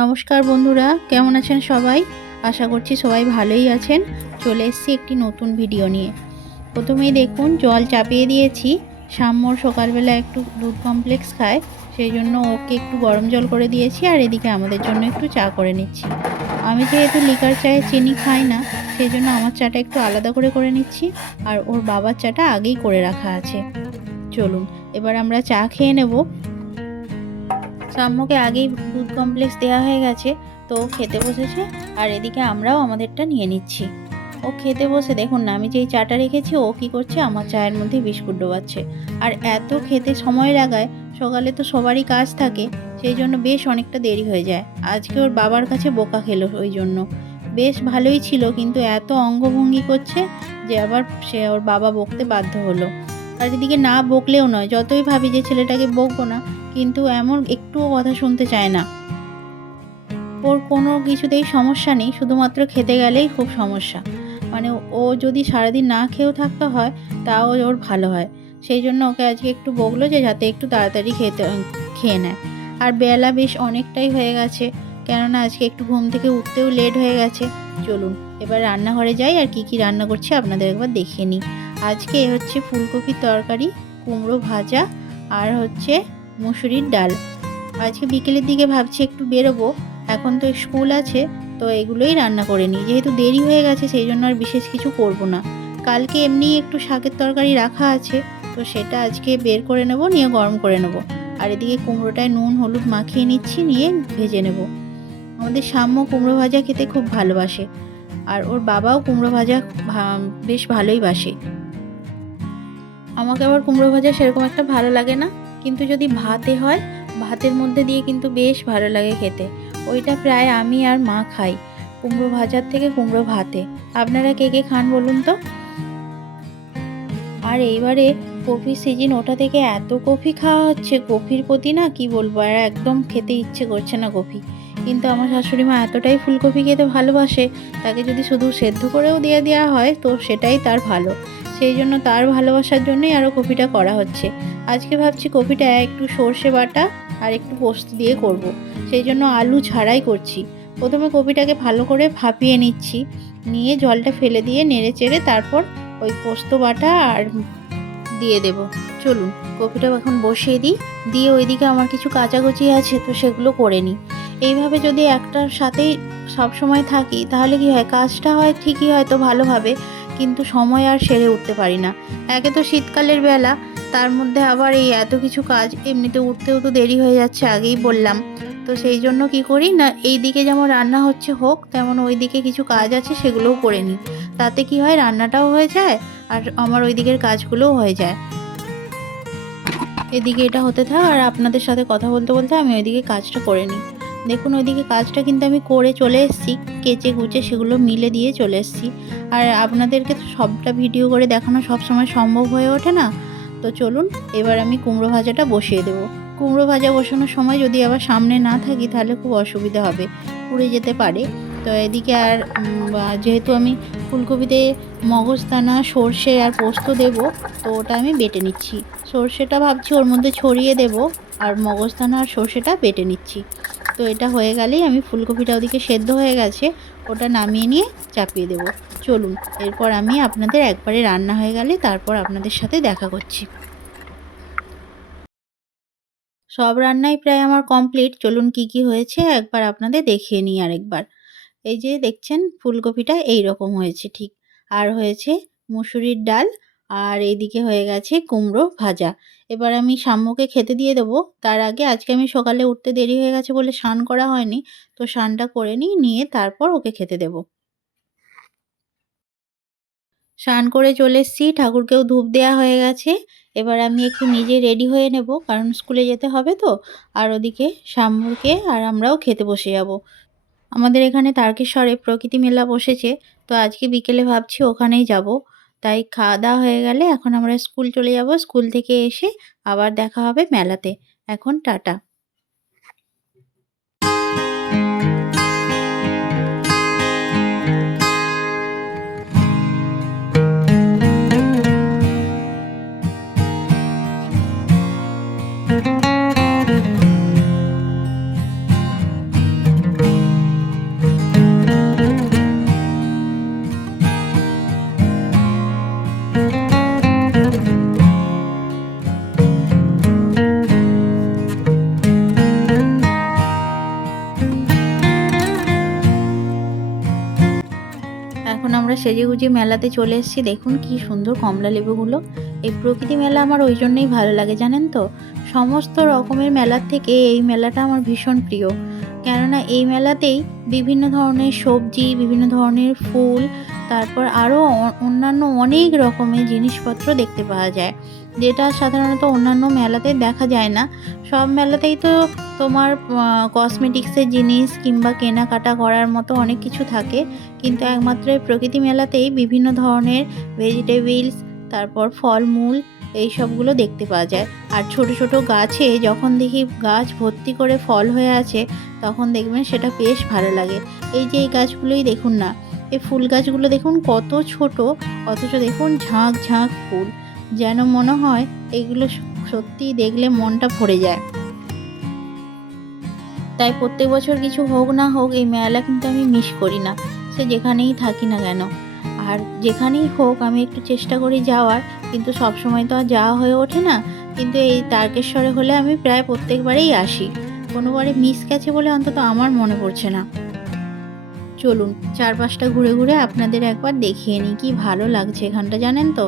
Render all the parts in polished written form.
নমস্কার বন্ধুরা, কেমন আছেন সবাই? আশা করছি সবাই ভালোই আছেন। চলে এসেছি একটি নতুন ভিডিও নিয়ে। প্রথমেই দেখুন জল চাপিয়ে দিয়েছি। সাম্যর সকালবেলা একটু দুধ কমপ্লেক্স খায়, সেই জন্য ওকে একটু গরম জল করে দিয়েছি আর এদিকে আমাদের জন্য একটু চা করে নিচ্ছি। আমি যেহেতু লিকার চায়ে চিনি খাই না, সেই জন্য আমার চাটা একটু আলাদা করে নিচ্ছি আর ওর বাবার চাটা আগেই করে রাখা আছে। চলুন এবার আমরা চা খেয়ে নেব। সাম্যকে আগেই দুধ কমপ্লেক্স দেওয়া হয়ে গেছে, তো ও খেতে বসেছে আর এদিকে আমরাও আমাদেরটা নিয়ে নিচ্ছি। ও খেতে বসে দেখুন না, আমি যেই চাটা রেখেছি ও কি করছে, আমার চায়ের মধ্যে বিস্কুট ডোবাচ্ছে। আর এত খেতে সময় লাগায়, সকালে তো সবারই কাজ থাকে, সেই জন্য বেশ অনেকটা দেরি হয়ে যায়। আজকে ওর বাবার কাছে বোকা খেলো, ওই জন্য বেশ ভালোই ছিল, কিন্তু এত অঙ্গভঙ্গি করছে যে আবার সে ওর বাবা বকতে বাধ্য হলো। আর এদিকে না বকলেও নয়, যতই ভাবি যে ছেলেটাকে বকবো না, কিন্তু এমন একটুও কথা শুনতে চায় না। ওর কোনো কিছুতেই সমস্যা নেই, শুধুমাত্র খেতে গেলেই খুব সমস্যা। মানে ও যদি সারাদিন না খেয়েও থাকতে হয় তাও ওর ভালো হয়। সেই জন্য ওকে আজকে একটু বকলো যে যাতে একটু তাড়াতাড়ি খেয়ে নেয়। আর বেলা বেশ অনেকটাই হয়ে গেছে, কেননা আজকে একটু ঘুম থেকে উঠতেও লেট হয়ে গেছে। চলুন এবার রান্নাঘরে যাই আর কি রান্না করছি আপনাদের একবার দেখিয়ে নিই। আজকে হচ্ছে ফুলকপির তরকারি, কুমড়ো ভাজা আর হচ্ছে মুসুরির ডাল। আজকে বিকেলের দিকে ভাবছি একটু বেরোবো, এখন তো স্কুল আছে, তো এগুলোই রান্না করে নিই। যেহেতু দেরি হয়ে গেছে সেই জন্য আর বিশেষ কিছু করব না। কালকে এমনি একটু শাকের তরকারি রাখা আছে, তো সেটা আজকে বের করে নেব, নিয়ে গরম করে নেব। আর এদিকে কুমড়োটায় নুন হলুদ মাখিয়ে নিচ্ছি, নিয়ে ভেজে নেব। আমাদের সাম্য কুমড়ো ভাজা খেতে খুব ভালোবাসে, আর ওর বাবাও কুমড়ো ভাজা বেশ ভালোই বাসে। আমাকে আবার কুমড়ো ভাজা সেরকম একটা ভালো লাগে না, কিন্তু যদি ভাতে হয়, ভাতের মধ্যে দিয়ে কিন্তু বেশ ভালো লাগে খেতে। ওইটা প্রায় আমি আর মা খাই, কুমড়ো ভাজার থেকে কুমড়ো ভাতে। আপনারা কে কে খান বলুন তো? আর এইবারে কফির সিজন, ওটা থেকে এত কফি খাওয়া হচ্ছে, কফির প্রতি না কি বলবো, আর একদম খেতে ইচ্ছে করছে না কফি। কিন্তু আমার শাশুড়ি মা এতটাই ফুলকপি খেতে ভালোবাসে, তাকে যদি শুধু সেদ্ধ করেও দিয়ে দেওয়া হয় তো সেটাই তার ভালো। সেই জন্য তার ভালোবাসার জন্যই আরও কফিটা করা হচ্ছে। আজকে ভাবছি কফিটা একটু সর্ষে বাটা আর একটু পোস্ত দিয়ে করব। সেই জন্য আলু ছাড়াই করছি। প্রথমে কপিটাকে ভালো করে ভাপিয়ে নিচ্ছি, নিয়ে জলটা ফেলে দিয়ে নেড়ে চেড়ে তারপর ওই পোস্ত বাটা আর দিয়ে দেব। চলুন কপিটা এখন বসিয়ে দিই, দিয়ে ওইদিকে আমার কিছু কাচাকুচি আছে তো সেগুলো করে নিই। এইভাবে যদি একটার সাথেই সব সময় থাকি তাহলে কি হয়, কাজটা হয় ঠিকই হয়তো ভালোভাবে, কিন্তু সময় আর সেরে উঠতে পারি না। একে তো শীতকালের বেলা, তার মধ্যে আবার এই এত কিছু কাজ, এমনিতে উঠতেও তো দেরি হয়ে যাচ্ছে আগেই বললাম। তো সেই জন্য কি করি না, এই দিকে যেমন রান্না হচ্ছে হোক, তেমন ওই দিকে কিছু কাজ আছে সেগুলোও করে নিই। তাতে কি হয়, রান্নাটাও হয়ে যায় আর আমার ওই দিকের কাজগুলোও হয়ে যায়। এদিকে এটা হতে থাক আর আপনাদের সাথে কথা বলতে বলতে আমি ওইদিকে কাজটা করে নিই। দেখুন ওইদিকে কাজটা কিন্তু আমি করে চলে এসেছি, কেচে কুচে সেগুলো মিলে দিয়ে চলে এসেছি। আর আপনাদেরকে তো সবটা ভিডিও করে দেখানো সব সময় সম্ভব হয়ে ওঠে না। তো চলুন এবার আমি কুমড়ো ভাজাটা বসিয়ে দেবো। কুমড়ো ভাজা বসানোর সময় যদি আবার সামনে না থাকি তাহলে খুব অসুবিধা হবে, পুড়ে যেতে পারে। তো এদিকে আর যেহেতু আমি ফুলকপিতে মগজদানা সর্ষে আর পোস্ত দেব, তো ওটা আমি বেটে নিচ্ছি। সর্ষেটা ভাবছি ওর মধ্যে ছড়িয়ে দেব, আর মগজদানা আর সর্ষেটা বেটে নিচ্ছি। তো এটা হয়ে গেলেই আমি ফুলকপিটা ওদিকে সেদ্ধ হয়ে গেছে, ওটা নামিয়ে নিয়ে চাপিয়ে দেব। চলুন এরপর আমি আপনাদের একবারে রান্না হয়ে গেলে তারপর আপনাদের সাথে দেখা করছি। সব রান্নাই প্রায় আমার কমপ্লিট। চলুন কি কি হয়েছে একবার আপনাদের দেখিয়ে নিই আরেকবার। এই যে দেখছেন ফুলকপিটা এই রকম হয়েছে ঠিক, আর হয়েছে মুসুরির ডাল, আর এইদিকে হয়ে গেছে কুমড়ো ভাজা। এবার আমি সাম্যকে খেতে দিয়ে দেবো। তার আগে আজকে আমি সকালে উঠতে দেরি হয়ে গেছে বলে স্নান করা হয়নি, তো স্নানটা করে নিই, নিয়ে তারপর ওকে খেতে দেবো। স্নান করে চলে এসেছি, ঠাকুরকেও ধূপ দেওয়া হয়ে গেছে। এবার আমি একটু নিজে রেডি হয়ে নেব, কারণ স্কুলে যেতে হবে তো। আর ওদিকে সাম্যকে আর আমরাও খেতে বসে যাব। আমাদের এখানে তারকেশ্বরে প্রকৃতি মেলা বসেছে, তো আজকে বিকেলে ভাবছি ওখানেই যাব। তাই খাওয়া দাওয়া হয়ে গেলে এখন আমরা স্কুল চলে যাব, স্কুল থেকে এসে আবার দেখা হবে মেলাতে। এখন টাটা। আমরা সেজেগুজে মেলাতে চলে এসেছি। দেখুন কি সুন্দর কমলা লেবুগুলো। এই প্রকৃতি মেলা আমার ওই জন্যই ভালো লাগে জানেন তো। সমস্ত রকমের মেলার থেকে এই মেলাটা আমার ভীষণ প্রিয়। কেননা এই মেলাতেই বিভিন্ন ধরনের সবজি, বিভিন্ন ধরনের ফুল, তারপর আরও অন্যান্য অনেক রকমের জিনিসপত্র দেখতে পাওয়া যায়, যেটা সাধারণত অন্যান্য মেলাতে দেখা যায় না। সব মেলাতেই তো তোমার কসমেটিক্সের জিনিস কিংবা কেনাকাটা করার মতো অনেক কিছু থাকে, কিন্তু একমাত্র এই প্রকৃতি মেলাতেই বিভিন্ন ধরনের ভেজিটেবলস, তারপর ফলমূল, এই সবগুলো দেখতে পাওয়া যায়। আর ছোট ছোট গাছে যখন দেখি গাছ ভর্তি করে ফল হয়ে আছে, তখন দেখবেন সেটা বেশ ভালো লাগে। এই যে এই গাছগুলোই দেখুন না, এই ফুল গাছগুলো দেখুন কত ছোট, অথচ দেখুন ঝাঁক ঝাঁক ফুল, যেন মনে হয় এগুলো সত্যি দেখলে মনটা ভরে যায়। তাই প্রত্যেক বছর কিছু হোক না হোক এই মেলা কিন্তু আমি মিস করি না, সে যেখানেই থাকি না কেন। আর যেখানেই হোক আমি একটু চেষ্টা করি যাওয়ার, কিন্তু সবসময় তো আর যাওয়া হয়ে ওঠে না। কিন্তু এই তারকেশ্বরে হলে আমি প্রায় প্রত্যেকবারেই আসি, কোনোবারে মিস গেছে বলে অন্তত আমার মনে পড়ছে না। চলুন চারপাশটা ঘুরে ঘুরে আপনাদের একবার দেখিয়ে নিই, কি ভালো লাগছে এখানটা জানেন তো।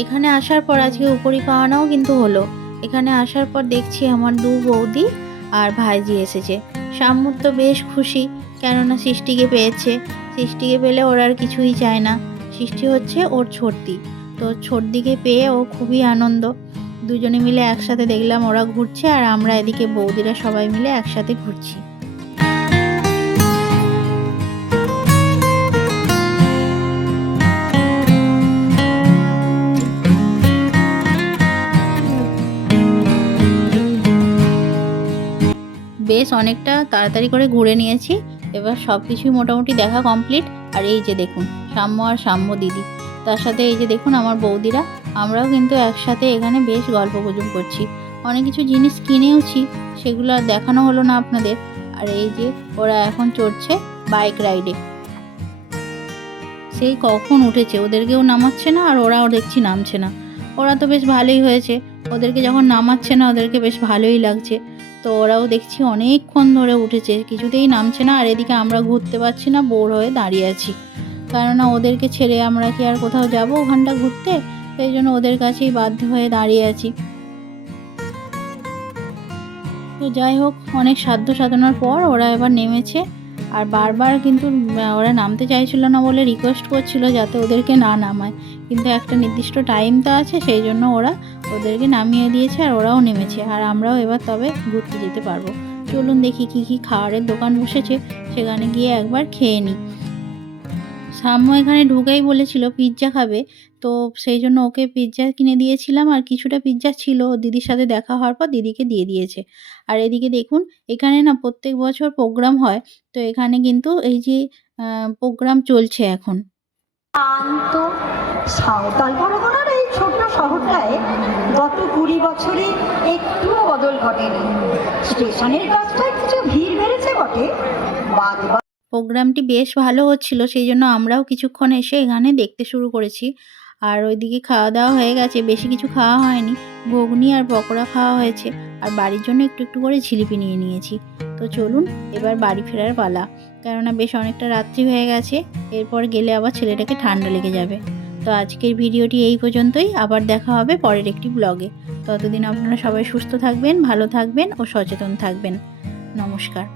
এখানে আসার পর আজকে উপরি পাওয়ানাও কিন্তু হলো। এখানে আসার পর দেখছি আমার 2 বৌদি আর ভাইজি এসেছে। শাম্মুর তো বেশ খুশি, কেননা সৃষ্টিকে পেয়েছে। সৃষ্টিকে পেলে ওর আর কিছুই চায় না। সৃষ্টি হচ্ছে ওর ছোটদি, তো ছোটদিকে পেয়ে ও খুবই আনন্দ। দুজনে মিলে একসাথে দেখলাম ওরা ঘুরছে, আর আমরা এদিকে বৌদিরা সবাই মিলে একসাথে ঘুরছি। বেশ অনেকটা তাড়াতাড়ি করে ঘুরে নিয়েছি। এবার সব কিছুই মোটামুটি দেখা কমপ্লিট। আর এই যে দেখুন সাম্য আর সাম্য দিদি, তার সাথে এই যে দেখুন আমার বৌদিরা, আমরাও কিন্তু একসাথে এখানে বেশ গল্প গুজব করছি। অনেক কিছু জিনিস কিনেওছি, সেগুলো আর দেখানো হলো না আপনাদের। আর এই যে ওরা এখন চড়ছে বাইক রাইডে। সেই কখন উঠেছে, ওদেরকেও নামাচ্ছে না আর ওরাও দেখছি নামছে না। ওরা তো বেশ ভালোই হয়েছে, ওদেরকে যখন নামাচ্ছে না ওদেরকে বেশ ভালোই লাগছে। তো ওরাও দেখছি অনেকক্ষণ ধরে উঠেছে, কিছুতেই নামছে না। আর এদিকে আমরা ঘুরতে পারছি না, বোর হয়ে দাঁড়িয়ে আছি। কেননা ওদেরকে ছেড়ে আমরা কি আর কোথাও যাবো ওখানটা ঘুরতে, সেই জন্য ওদের কাছেই বাধ্য হয়ে দাঁড়িয়ে আছি। তো যাই হোক, অনেক সাধ্য সাধনার পর ওরা এবার নেমেছে। আর বারবার কিন্তু ওরা নামতে চাইছিল না বলে রিকোয়েস্ট করছিল যাতে ওদেরকে না নামায়, কিন্তু একটা নির্দিষ্ট টাইম তো আছে, সেই জন্য ওরা ওদেরকে নামিয়ে দিয়েছে আর ওরাও নেমেছে। আর আমরাও এবার তবে ঘুরতে যেতে পারবো। চলুন দেখি কী কী খাবারের দোকান বসেছে, সেখানে গিয়ে একবার খেয়ে নিই। সাম্য এখানে ঢুকেই বলেছিল পিৎজা খাবে, তো সেই জন্য ওকে পিৎজা কিনে দিয়েছিলাম। আর কিছুটা পিৎজা ছিল, দিদির সাথে দেখা হওয়ার পর দিদিকে দিয়ে দিয়েছে। আর এদিকে দেখুন এখানে না প্রত্যেক বছর প্রোগ্রাম হয়, তো এখানে কিন্তু এই যে প্রোগ্রাম চলছে এখন। শান্ত সাঁওতাল পরগনার এই ছোট্ট শহরটায় গত 20 বছরে একটুও বদল ঘটেনি। স্টেশনের কাছটায় কিছু ভিড় বেড়েছে বটে, বাদ প্রোগ্রামটি বেশ ভালো হচ্ছিল, সেই জন্য আমরাও কিছুক্ষণ এসে এখানে দেখতে শুরু করেছি। আর ওইদিকে খাওয়া দাওয়া হয়ে গেছে, বেশি কিছু খাওয়া হয়নি, ঘুগনি আর পকোড়া খাওয়া হয়েছে। আর বাড়ির জন্য একটু একটু করে জিলিপি নিয়ে নিয়েছি। তো চলুন এবার বাড়ি ফেরার পালা, কেননা বেশ অনেকটা রাত্রি হয়ে গেছে, এরপর গেলে আবার ছেলেটাকে ঠান্ডা লেগে যাবে। তো আজকের ভিডিওটি এই পর্যন্তই, আবার দেখা হবে পরের একটি ব্লগে। ততদিন আপনারা সবাই সুস্থ থাকবেন, ভালো থাকবেন ও সচেতন থাকবেন। নমস্কার।